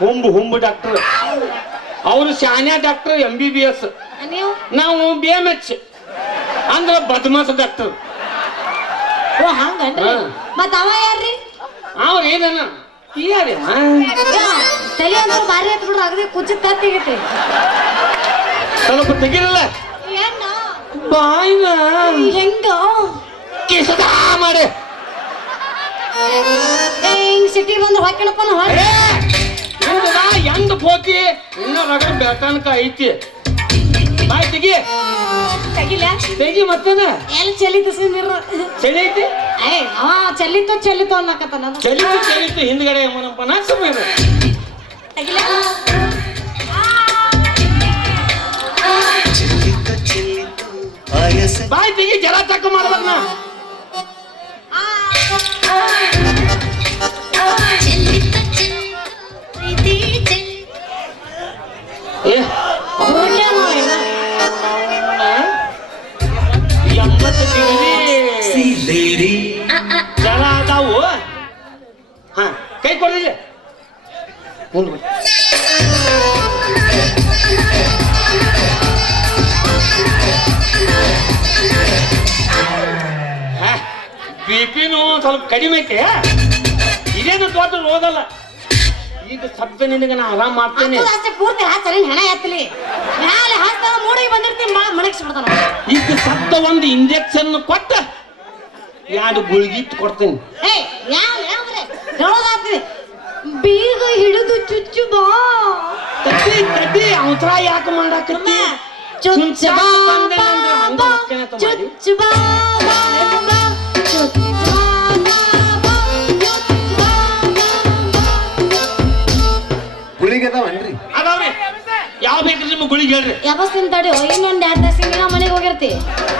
ಹುಂಬು ಹುಂಬು ಡಾಕ್ಟರ್. ಅವರು ಶಾನ್ಯಾ doctor M B B S ನಾವು? ಬಿ ಎಂ ಎಚ್ ಅಂದ್ರೆ ಬದಮಾಸ ಡಾಕ್ಟರ್. ಓ ಹಂಗನ್ರಿ? ಹಾ. ಮತ್ತ ಅವ ಯಾರ್ರಿ? ಅವ್ರ ಏನನ್ನ ಯಾರೇ ಯಾ, ತಲೆ ಅಂದ್ರೆ ಭಾರಿ ಹತ್ ಬಿಡ್ರಿ ಅಗದಿ ಕುಚ್ಚಿ ತತ್ತಿಗೈತಿ ಸ್ವಲ್ಪ ತೆಗಿರಲ್ಲ? ಏನ? ಬಾಯ್ನ ಹೆಂಗ? ಕಿಸದ ಮಾಡಿ. ಹಿಂಗ್ ಸಿಟಿ ಬಂದು ಹಾಕಿಳಪ್ಪ ಹೆಂಗ್ ಹೋಗಿ ಇನ್ನ ರಗಡ ಬೆಳತನಕ ಐತಿ ಬಾಯ್ ತೆಗಿ ತೆಗಿಲ ತೆಗಿ ಮತ್ತೇನ ಎಲ್ಲಿ ಚಲಿತ ಸುಂದರ ಚಳಿ ಐತಿ ಏ ಅವ ಚಲಿತ ಚಲಿತ ಅನ್ನಕತ್ತ ನಾನು ಚಲಿತ ಚಳಿತು ಹಿಂದ್ಗಡೆ ಯಮನಪ್ಪ ನಾ ಸುಮ್ಮನೆ ತೆಗಿಲ ಬಾಯ್ ತೆಗಿ ಜಲ ಚಕ್ಕ ಮಾಡ್ಬೇಕ ನಾ ಬಿಪಿನೂ ಸ್ವಲ್ಪ ಕಡಿಮೆ ಐತೆ. ಇದೇನು ತೋಟ ಓದಲ್ಲ ಈಗ ಶಬ್ದ ನಿನಗೆ ನಾ ಆರಾಮ್ ಮಾಡ್ತೇನೆ. ಅಷ್ಟೇ ಪೂರ್ತಿ ಹಾಕ್ತಾರೆ ಹೆಣ ಎತ್ತಲಿ. ಮ್ಯಾಲೆ ಹಾಕ್ತಾನ ಮೂಡಿ ಬಂದಿರ್ತೀನಿ ಮಾ ಮಣಗಿಸಿ ಬಿಡ್ತಾನ ಈಗ ಶಬ್ದ ಒಂದು ಇಂಜೆಕ್ಷನ್ ಕೊಟ್ಟ ಎರಡು ಗುಳಿಗಿ ಕೊಡ್ತೀನಿ. ಏ ಯಾವ ಯಾವ್ರೆ ಬೀಗ ಹಿಡಿದು ಚುಚ್ಚು ಬಾ. ಕಟ್ಟಿ ತಡ್ಡಿ ಅವತರ ಯಾಕೆ ಮಾಡಾಕತ್ತಿ? ಚುಚ್ಚು ಬಾ ಬಾ, ಬಾ. ಚುಚ್ಚು ಬಾ. ನಿಮ್ಗೆ ಗುಳಿಗೆ ಹೇಳ್ರಿ? ಯಾವತ್ತಿನ ತಡಿ ಇನ್ನೊಂದು ಎರಡು ದಸ ದಿನ ಮನೆಗೆ ಹೋಗಿರ್ತಿ.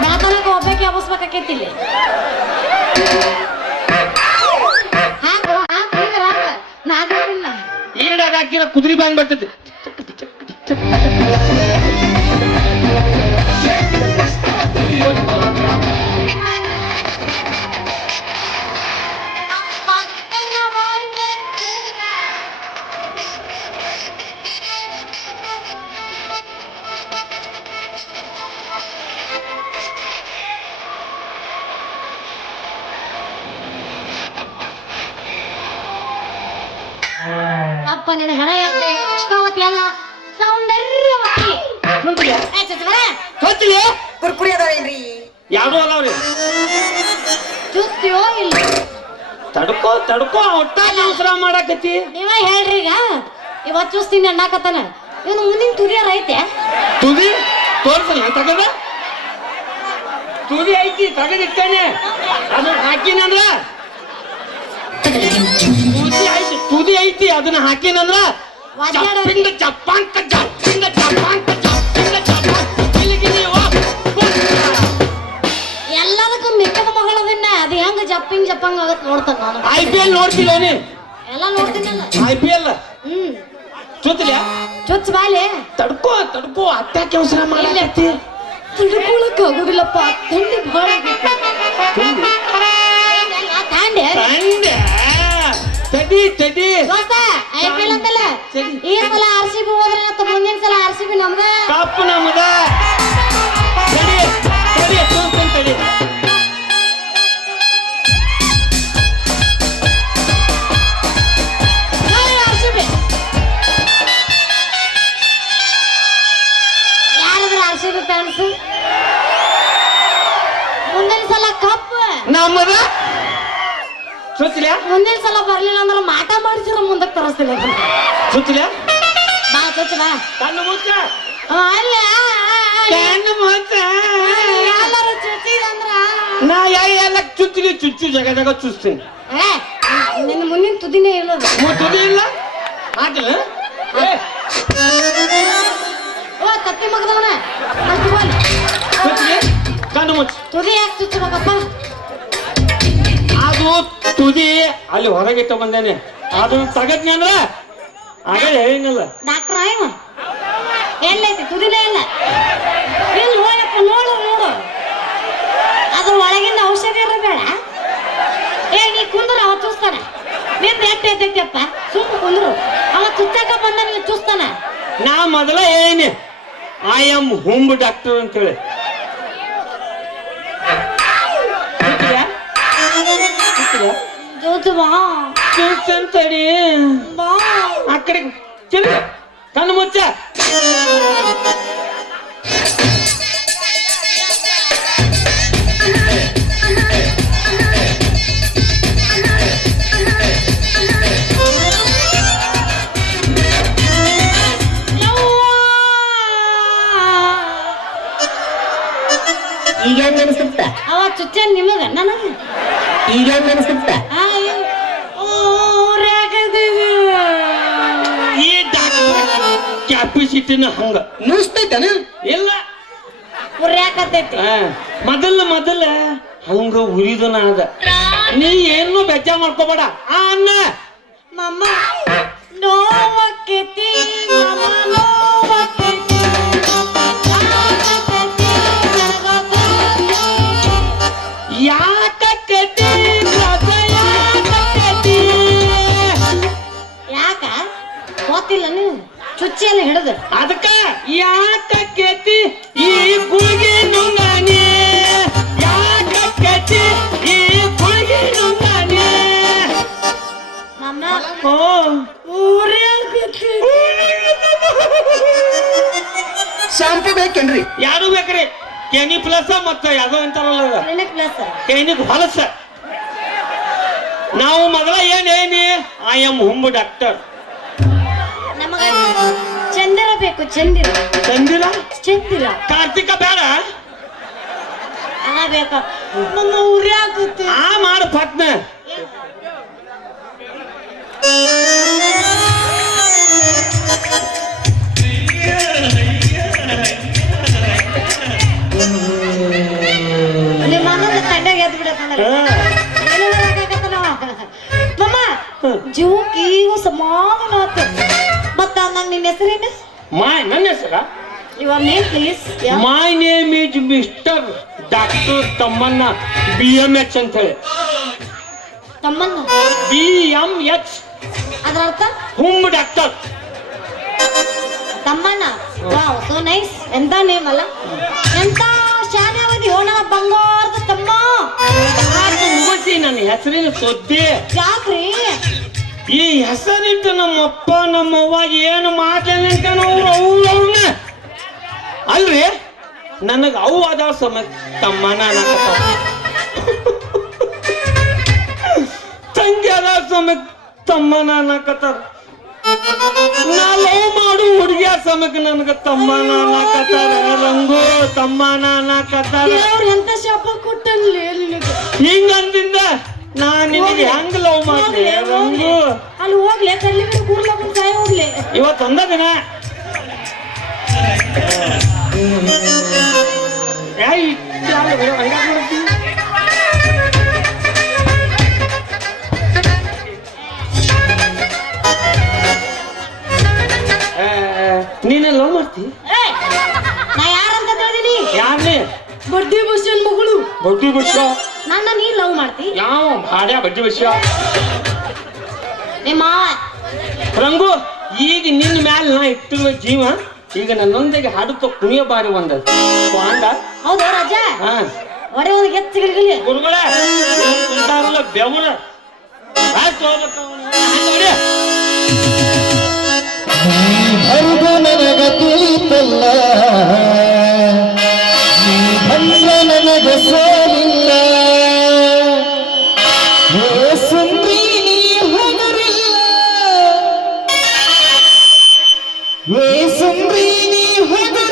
ಮಾತಾಡಕ್ಕೆ ಒಬ್ಬಾಕಿ ಯಾಬಸ್ಬೇಕಾಕೈತಿ ಇಲ್ಲಿ ಹಾಕು ಹಾಕು ಈಗ ಹಾಕು. ನಾದಿಲ್ಲ ಈಡಾಗ ಹಾಕಿರ ಕುದುರೆ ಬರ್ತೈತಿ. ನಿನ್ನ ಹಣ ಅವತ್ತು ಎಲ್ಲ ಸೌಂದರ್ಯವತಿ ಗೊತ್ತಿಲ್ಲ ಕುರ್ಕುರಿ ಅದಾವೇನ್ರಿ? ಯಾವ್ದು ಅದಾವ್ರಿ? ಚುಚ್ಚಿಯೋ ಇಲ್ಲ? ತಡ್ಕೋ ತಡ್ಕೋ ಒಟ್ಟ ಅವಸರ ಮಾಡಾಕತ್ತಿ. ನೀವೇ ಹೇಳ್ರಿ ಈಗ. ಇವತ್ತು ಚೂಸ್ತೀನಿ ಅಣ್ಣಾಕತ್ತಾನ ಇವನು ಮುಂದಿನ ತುರಿಯರ್ ಐತೆ. ತುದಿ? ತೋರ್ಸಲ್ಲ ತಗದ? ತುದಿ ಐತಿ ತಗದಿಟ್ಟೇನೆ. ಅದನ್ನ ಹಾಕಿನಂದ್ರ? ತುದಿ ಐತಿ ಅದನ್ನ ಹಾಕಿನಂದ್ರ ಜಪ್ಪಿಂದ ಎಲ್ಲದಕ್ಕೂ ಮಿಕ್ಕದ ಮಗಳದನ್ನ ಅದು ಹೆಂಗ ಜಪ್ಪಿಂಗ್ ಜಪ್ಪಂಗ್ ಆಗತ್ ನೋಡ್ತಾನ ನಾನು. ಐ ಪಿ ಎಲ್ ನೋಡ್ತಿಲ್ಲ ನೀ ಎಲ್ಲ ನೋಡ್ತೀನಲ್ಲ ಐ ಪಿ ಎಲ್ ಹ್ಮ್. ಸುತ್ತಲ ಚುಚ್ಚ ಬಾಲೆ ತಡ್ಕೋ ತಡ್ಕೋ ಅತ್ತ ಅವಸರ ಮಾಡಾಕತ್ತಿ? ತಡ್ಕೊಳಕ್ ಆಗೋದಿಲ್ಲಪ್ಪ. ಥಂಡಿ ಭಾಳ ಈ ಸಲ ಆರ್ ಸಿ ಬಿ ಹೋದ್ರೆ ಮತ್ತೆ ಮುಂದಿನ ಸಲ ಆರ್ ಸಿ ಬಿ ನಮ್ದ. ಕಪ್ಪು ನಮ್ಮದ ತಡಿ. ತಡಿ ಫ್ಯಾನ್ಸ್ ಮುಂದಿನ ಸಲ ಕಪ್ ನಮ್ಮದ ಸುತ್ತಲ ಮುಂದಿನ ಸಲ ಬರ್ಲಿಲ್ಲ ಅಂದ್ರೆ ಮಾಟ ಮಾಡಿಸಿರ ಮುಂದಕ್ಕೆ ತರಿಸ್ತೀನಿ ಸುತ್ತಲ ಬಾ ಚುಚ್ಚ ಬಾ. ಕಣ್ಣು ಮುಚ್ಚ. ಅಲ್ಲ ಕಣ್ಣು ಮುಚ್ಚ. ಎಲ್ಲರೂ ಚುಚ್ಚಿದಂದ್ರ ನಾ ಯಾ ಎಲ್ಲ ಚುಚ್ಚಲಿ ಚುಚ್ಚು ಜಗ ಜಗ ಚುಚ್ತೀನಿ ನಿನ್ನ ಮುಂದಿನ ತುದಿನೇ ಇಲ್ಲದ. ಮೂ ತುದಿ ಇಲ್ಲ? ಆಗಿಲ್ಲ ಏ, ಓ ತತ್ತಿ ಮಗದವನ. ಕಣ್ಣು ಮುಚ್ಚ. ತುದಿ ಯಾಕೆ ಚುಚ್ಚಬೇಕಪ್ಪ? ಅದು ತುದಿ. ಅಲ್ಲಿ ಹೊರಗೆ ತಗೊಂಡೇನೆ ಅದನ್ನ ತಗದ್ನಿ ಅಂದ್ರ ಆಗಲೇ ಹೇಳಿನಲ್ಲ ಡಾಕ್ಟರ್ ಆಯವ ಎಲ್ಲೈತಿ ಕುದಿಲೇ ಇಲ್ಲ. ಇಲ್ಲಿ ಹೋಗಪ್ಪ ನೋಡು ನೋಡು. ಅದ್ರ ಒಳಗಿಂದ ಔಷಧಿ ಇರೋ ಬೇಡ. ಏ ನೀ ಕುಂದ್ರ ಅವ ಚೂಸ್ತಾನ. ನಿಂದ ಎಟ್ಟು ಎದ್ದೈತಿಯಪ್ಪ ಸುಮ್ಮ ಕುಂದ್ರು. ಅವ ಚುಚ್ಚಾಕ ನೀನು ಚೂಸ್ತಾನ. ನಾ ಮೊದಲ ಏನಿ ಐ ಆಮ್ ಹುಂಬ್ ಡಾಕ್ಟರ್ ಅಂತೇಳಿ. ಜೋತುವಾ ಕೂತ್ರ್ಯಾ? ಜೋತು ಬಾ ಕೂತ್ಕೊಂಡ್ ತಡಿ ಬಾ ಆ ಕಡೆ ತಿರ್ಗ ಕಣ್ಣು ಮುಚ್ಚ. ಈಗ ಹೆಂಗ ಅನಿಸುತ್ತ? ಅವ ಚುಚ್ಚ ನಿಮಗ ನನಗ. ಈಗ ಹೆಂಗ ಅನಿಸುತ್ತ? ಕ್ಯಾಪಿಸಿಟಿನ ಹಂಗ. ನುಸ್ತೈತನ ಇಲ್ಲ. ಉರ್ಯಾಕತ್ತೈತಿ. ಆ, ಮೊದಲ ಮೊದಲ ಹಂಗ ಉರಿದನ ಅದ ನೀ ಏನು ಬೆಚ್ಚ ಮಾಡ್ಕೋಬೇಡ. ಆ ಅನ್ನ ಮಮ್ಮ ನೋವಕ್ಕೆ ಮಮ್ಮ ನೋವಕ್ಕೈತಿ. ನೀವು ಚುಚ್ಚಿ ಎಲ್ಲ ಹಿಡಿದು. ಅದಕ್ಕ ಯಾಕಕ್ಕತಿ ಈ ಗುಳಿಗೆ ನುಂಗಾನೆ ಯಾಕಕ್ಕತಿ ಈ ಗುಳಿಗೆ ನುಂಗಾನೆ ಓ. ಶಾಂಪು ಬೇಕೇನ್ರಿ? ಯಾರು ಬೇಕ್ರಿ? ಕೆನಿ ಪ್ಲಸ್ ಮತ್ತೆ ಯಾವ್ದೋ ಅಂತಾರಲ್ಲ. Clinic plus. ಕೆನಿಗ್ ಹೊಲಸ. ನಾವು ಮೊದಲ ಏನೇನಿ ಏನಿ ಐ ಎಂ ಹುಂಬು ಡಾಕ್ಟರ್ ಬೇಕು ಚಂದಿರ. ಚಂದಿರ? ಚಂದಿರ. ಕಾರ್ತಿಕ ಬೇಡ. ಅಲ್ಲ ಬೇಕ. ಉರ್ಯಾಕತ್ತೈತಿ ಆ ಮಾಡು ಪಟ್ನ. ನಿಮ್ಮ ತಂಡಾಗ ಎದ್ದು ಬಿಡಕಂದ್ರೆ ಮಮ್ಮ ಜೀವಕ್ಕೆ ಈಗ ಸಮಾಧಾನ ಆತು. ಮತ್ತ ನಂಗೆ ನಿನ್ನ ಹೆಸರೇನು? ಮಾಯ್ ನನ್ನ ಹೆಸರ? Your name please my name is mister doctor Tammanna B M H ಅಂತ ಹೇಳಿ. ತಮ್ಮನ್ನ ಬಿ ಎಂ ಎಚ್ ಅದರ ಅರ್ಥ? ಹುಮ್ doctor Tammanna? Wow so nice ಎಂತ ನೇಮ್ ಅಲ್ಲ? ಎಂತ ಶಾನೆ ಅವಧಿ ಓ ನಮ್ಮ ಬಂಗಾರದ ತಮ್ಮ? ಮುಗಿಸಿ ನನ್ನ ಹೆಸರಿನ ಸುದ್ದಿ? ಯಾಕ್ರಿ? ಈ ಹೆಸರಿಟ್ಟು ನಮ್ಮಪ್ಪ ನಮ್ಮವ್ವ ಏನು ಮಾತಾಡ್ತಾನ ಅವ್ರು ಅವ್ರು ಅವ್ರನ್ನ ಅಲ್ರಿ? ನನಗೆ ಅವು ಅದಾವ ಸಮೇತ ತಮ್ಮನ ಅನ್ನಕತ್ತಾವ ತಂಗಿ ಅದಾವ ಸಮೇತ ತಮ್ಮನ ಅನ್ನಕತ್ತಾರ ನಾ ಲವ್ ಮಾಡು ಹುಡುಗಿಯ ಸಮಕ್ಕೆ ನನಗೆ ತಮ್ಮನ ಅನ್ನಕತ್ತಾರ ರಂಗು ತಮ್ಮನ ಅನ್ನಕತ್ತಾರ ದೇವ್ರ ಎಂತ ಶಾಪ ಕೊಟ್ಟಲ್ಲಿ ಹಿಂಗಂದಿಂದ ನಾ ನಿನಗೆ ಹೆಂಗ್ ಲವ್ ಮಾಡ್ಲಿ ರಂಗು ಅಲ್ಲಿ ಹೋಗ್ಲಿ ಕಲ್ಲಿ ಮೇಲೆ ಕೂರ್ಲಕ್ಕ ಸಾಯ ಹೋಗ್ಲಿ. ಇವತ್ತು ಒಂದ ದಿನ? ನೀನೆ ಲವ್ ಮಾಡ್ತಿ? ನಾ ಯಾರಂತ ಯಾರ್ಲಿ ಬಡ್ಡಿ ಬಸ್ ಮಗಳು. ಬಡ್ಡಿ ಬಸ್ಸ? ನನ್ನ ನೀ ಲವ್ ಮಾಡ್ತಿ? ಯಾವ ಹಾಡ್ಯಾ ಬಜ್ಜಿ ವಿಷಯ? ನಿಮ್ಮ ಮಾವ. ರಂಗು ಈಗ ನಿನ್ನ ಮ್ಯಾಲ ನಾ ಇಟ್ಟಿರುವ ಜೀವ ಈಗ ನನ್ನೊಂದಿಗೆ ಹಾಡುತ್ತ ಕುಣಿಯ ಬಾರಿ ಒಂದ. ಪಾಂಡ? ಹೌದು ರಾಜ. ಹಾ. ಒಡೆ ಒಂದು ಗೆತ್ತು ಗಿಲ್ಗಿಲಿ ಗುರುಗಳ ಕುಂತಾರಲ್ಲ ಬೆವರ. ಆಯ್ತು ಹೋಗ್ಬೇಕು. ಅರಿದು ನನಗ ತಿಳಿತಲ್ಲ. ಬಂದ ನನಗ ಸೋಲಿಲ್ಲ ಏ ಸುಂದ್ರಿ ನೀ ಹೊಗರಿಲ್ಲ ಇದು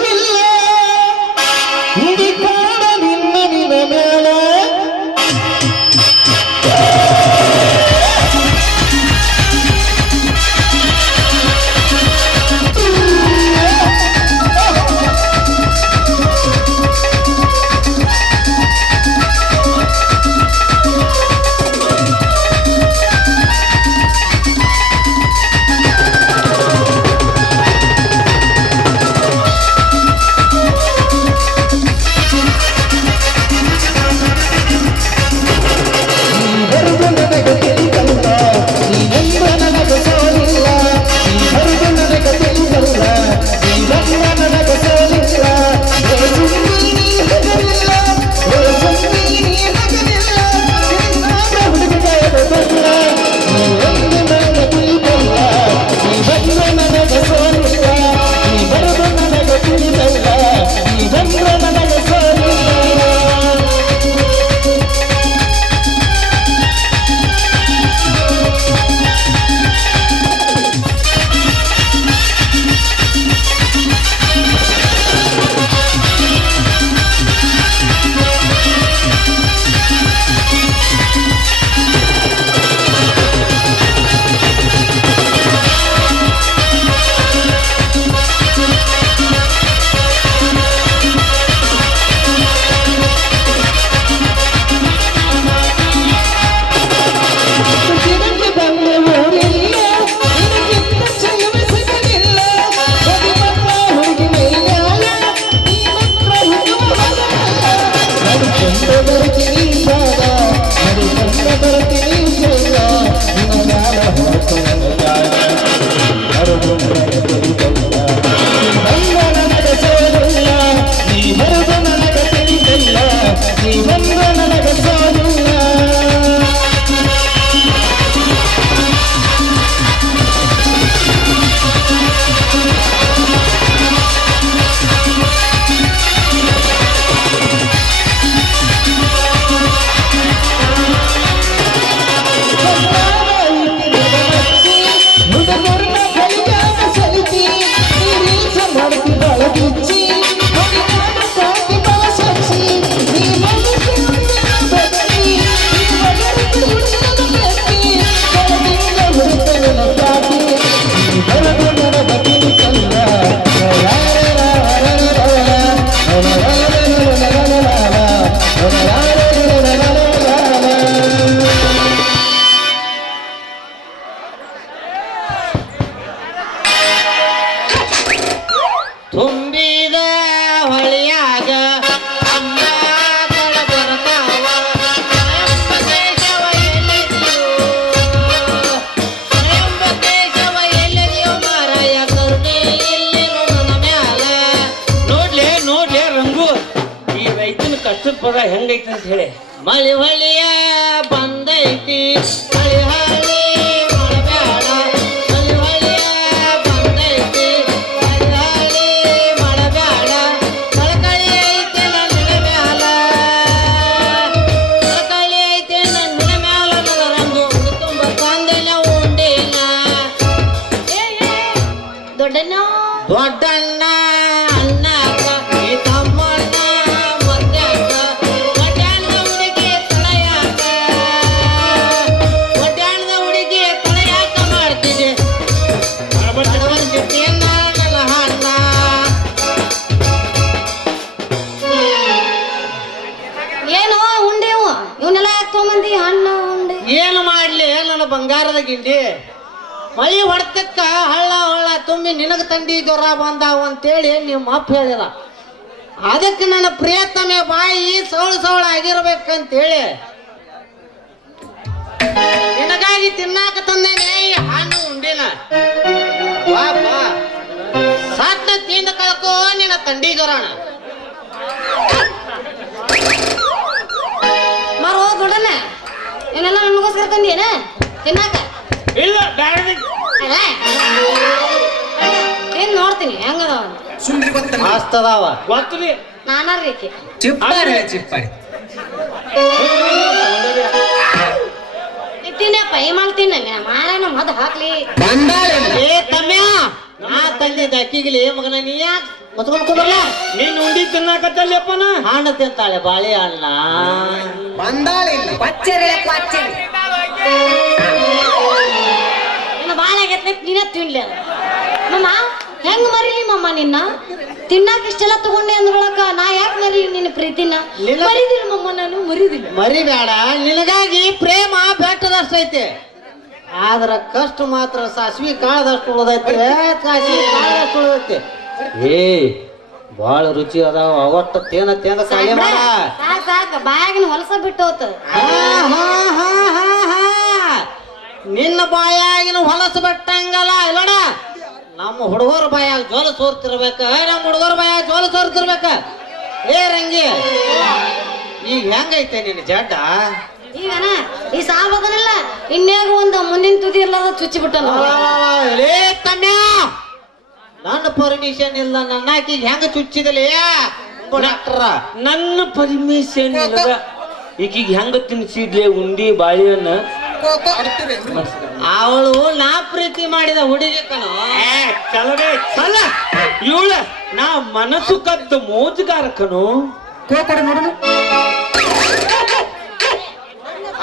Vandana Lagasadi ಕಷ್ಟದ ಹೆಂಗೈತಿ ಅಂತ ಹೇಳಿ. ಮಳಿ ಹೊಳಿಯ ಬಂದೈತಿ ಮಳಿ ಹಳಿ ಮಾಡಬೇಡ ತೊಗೊಂಬಂದಿ ಹಣ್ಣು ಉಂಡೆ. ಏನು ಮಾಡ್ಲಿ? ನನ್ನ ಬಂಗಾರದ ಗಿಂಡಿ? ಮಳಿ ಹೊಡ್ತಕ್ಕ ಹಳ್ಳ ಹಳ್ಳ ತುಂಬಿ ನಿನಗೆ ತಂಡಿ ಜ್ವರ ಬಂದಾವ ಅಂತೇಳಿ ನಿಮ್ಮ ಅಪ್ಪ ಹೇಳಿಲ್ಲ ಅದಕ್ಕೆ ನನ್ನ ಪ್ರಿಯತಮೆ ಬಾಯಿ ಸೌಳು ಸೌಳ ಆಗಿರ್ಬೇಕಂತೇಳಿ. ನಿನಗಾಗಿ ತಿನ್ನಾಕ ತಂದೇನೆ ಹಣ್ಣು ಉಂಡಿನ. ಸತ್ತ ತಿಂದ ಕಳ್ಕೋ ನಿನ್ನ ತಂಡಿ ಜ್ವರಣ ಮಾರೋ ಏನಲ್ಲ ಇವನ್ನೆಲ್ಲ ನನಗೋಸ್ಕರ ತಂದಿಯೇನ? ತಿನ್ನಾಕ? ಇಲ್ಲ ಅಲ್ಲ? ಏನ್ ನೋಡ್ತೀನಿ ಹೆಂಗದ ಅಂತ. ಮಸ್ತ್ ಅದಾವ. ಗೊತ್ತರಿ ನಾನಾರ ಏಕೆ ಚಿಪ್ಪಾರಿ ಚಿಪ್ಪಾರಿ. ತಿನ್ನಪ್ಪ ಪೈ ಮಾಡ್ತೀನಿ ಮಾರೇನ ಮದ್ ಹಾಕ್ಲಿ. ಏ ತಮ್ಮ ನಾ ತಂದಿದ್ದ ಅಕ್ಕಿಗಿಲಿ ಮಗನ ನೀ ಯಾಕೆ ಮುಚ್ಕೊಂಡ್ ಕುಂದ್ರಲ್ಲ ನೀನ್ ಉಂಡಿ ತಿನ್ನಾಕತ್ತಲ್ಲಪ್ಪನ ಹಣ್ಣು ತಿಂತಾಳೆ ಬಾಳೆ ಹಣ್ಣ ಇನ್ನು ಬಾಳ ಆಗೈತೆ ನೀನ ತಿನ್ಲಿ ಅಮ್ಮ ಮಮ್ಮ ಹೆಂಗ್ ಮರಿಲಿ ಮಮ್ಮ ನಿನ್ನ? ತಿನ್ನಾಕ ಇಷ್ಟೆಲ್ಲ ತಗೊಂಡೆ ಅಂದ್ರೊಳಕ ನಾ ಯಾಕೆ ಮರಿಲಿ ನಿನ್ನ ಪ್ರೀತಿನ? ಮರಿದಿಲ್ಲ ಮರಿದಿಲ್ಲ. ಮರಿಬೇಡ ನಿನಗಾಗಿ ಪ್ರೇಮ ಬೆಟ್ಟದಷ್ಟು ಐತೆ. ಆದ್ರ ಕಷ್ಟ ಮಾತ್ರ ಸಾಸ್ವಿ ಕಾಳದಷ್ಟು ಉಳದೈತೆ ಸಾಸ್ವಿ ಕಾಳದಷ್ಟು ಉಳ್ದೈತಿ. ಏ ಬಾಳ ರುಚಿ ಅದಾವ ಅವತ್ತ ತೇನ ತೇನ ಮಾಡ. ಸಾಕ ಬಾಯಾಗಿನ ಹೊಲಸ ಬಿಟ್ಟು ಹೋತ ಹಾ, ಹಾ, ಹಾ, ಹಾ, ಹಾ. ನಿನ್ನ ಬಾಯಾಗಿನ ಹೊಲಸ ಬಿಟ್ಟಂಗಲ್ಲ ಇಲ್ಲಡ. ನಮ್ಮ ಹುಡುಗರ ಬಾಯಾಗ ಜೋಲ ಸೋರ್ತಿರ್ಬೇಕ ನಮ್ಮ ಹುಡುಗರ ಬಾಯಾಗ ಜೋಲ ಸೋರ್ತಿರ್ಬೇಕ. ಏ ರಂಗಿ. ಈಗ ಹೆಂಗೈತೆ ನಿನ್ನ ಜಡ್ಡ ಈಗನ? ಈ ಸಾಬದನಿಲ್ಲ ಇನ್ಯಾಗ ಒಂದು ಮುಂದಿನ ತುದಿ ಇಲ್ಲ ಚುಚ್ಚಿ ಬಿಟ್ಟ ಲೇ ತಮ್ಯ ನನ್ನ ಪರ್ಮಿಷನ್ ಇಲ್ಲ ನನ್ನ ಆಕಿ ಹೆಂಗ ಚುಚ್ಚಿದಲೇ? ಡಾಕ್ಟ್ರ ನನ್ನ ಪರ್ಮಿಷನ್ ಇಲ್ಲ ಈಕಿಗೆ ಹೆಂಗ ತಿನ್ಸಿದ್ಲೆ ಉಂಡಿ ಬಾಳೆಹಣ್ಣ? ಅವಳು ನಾ ಪ್ರೀತಿ ಮಾಡಿದ ಹುಡುಗಿ ಕಣೋ. ಏ, ಚಲವೇ ಚಲ. ಇವಳ ನಾ ಮನಸ್ಸು ಕದ್ದು ಮೋಜುಗಾರಕನು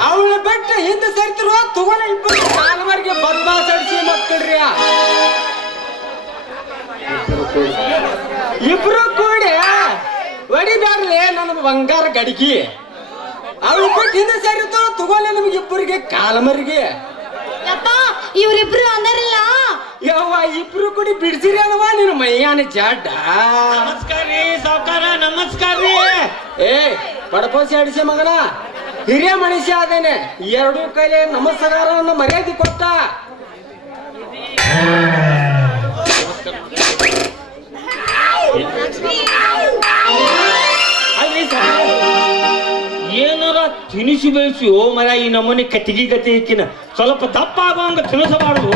ಅವಳ ಬಿಟ್ಟು ಹಿಂದೆ ಸರ್ತಿರುವ ತಗೋಣ ಇಬ್ಬರು ಕಾಲ್ಮರ್ಗೆ ಬದ್ಮಾಸಡಿಸಿ ಮಕ್ಕಳ್ರಿ. ಇಬ್ರು ಕೂಡಿ ಹೊಡಿಬ್ಯಾಡ್ರಿ ನನ್ನ ಬಂಗಾರ ಗಡಿಗೆ. ಅವಳು ಬಿಟ್ಟು ಹಿಂದೆ ಸೇರಿತ್ತು ತಗೋಲೆ ನಮ್ಗೆ ಇಬ್ಬರಿಗೆ ಕಾಲ್ಮರ್ಗೆ. ಯಪ್ಪ ಇವ್ರಿಬ್ರು ಅಂದಾರಿಲ್ಲ? ಇಬ್ರು ಕೂಡಿ ಬಿಡ್ಸಿರಿ ಅಲ್ವಾ ನಿನ್ನ ಮೈಯಾನ ಜಾಡ್ಡ? ನಮಸ್ಕಾರ ರೀ ಸಾವುಕಾರ ನಮಸ್ಕಾರ. ರೀ ಏ ಪಡಪೋಸಿ ಅಡಿಸಿ ಮಗನ. ಹಿರಿಯ ಮನುಷ್ಯ ಆದೇನೆ. ಎರಡು ಕೈಲಿ ನಮಸ್ಕಾರವನ್ನು ಮರ್ಯಾದೆ ಕೊಟ್ಟ. ಏನಾರ ತಿನಿಸಿ ಬೆಳೆಸಿ ಓ ಮರ ಈ ನಮ್ಮನೆ ಕಟ್ಟಿಗೆ ಗತಿ ಇಕ್ಕಿನ. ಸ್ವಲ್ಪ ದಪ್ಪ ಆಗೋಂಗ ತಿನಿಸಬಾರ್ದು.